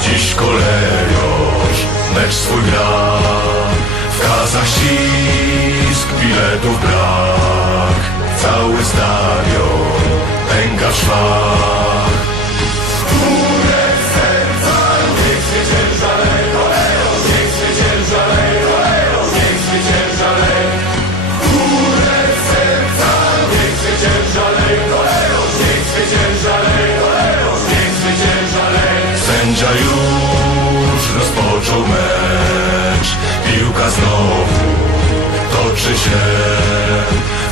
Dziś kolejorz mecz swój gra. W kasach ścisk, biletów brak. Cały stadion pęka w szwach Sędzia już rozpoczął mecz. Piłka znowu toczy się.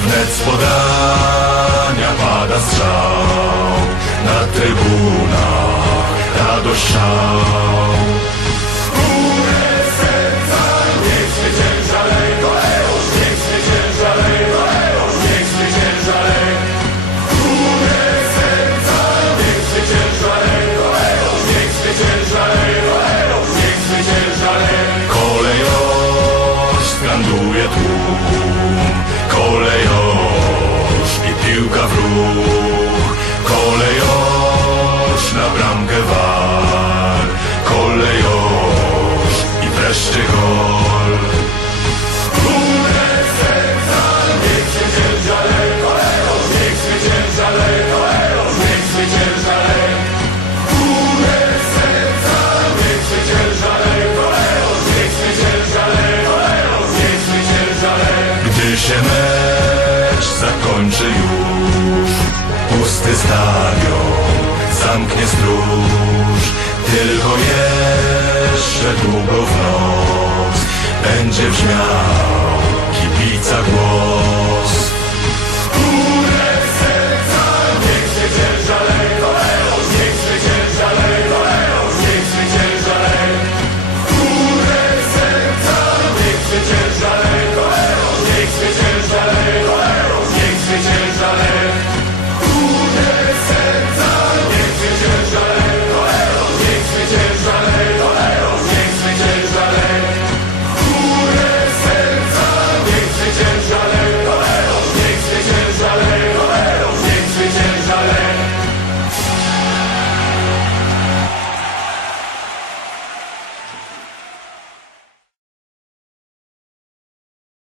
Wnet z podania pada strzał. Na trybunach radość szał Kolejorz skanduje tłum Kolejorz i piłka w ruch się mecz zakończy już. Pusty stadion zamknie stróż. Tylko jeszcze długo w noc Będzie brzmiał kibica głos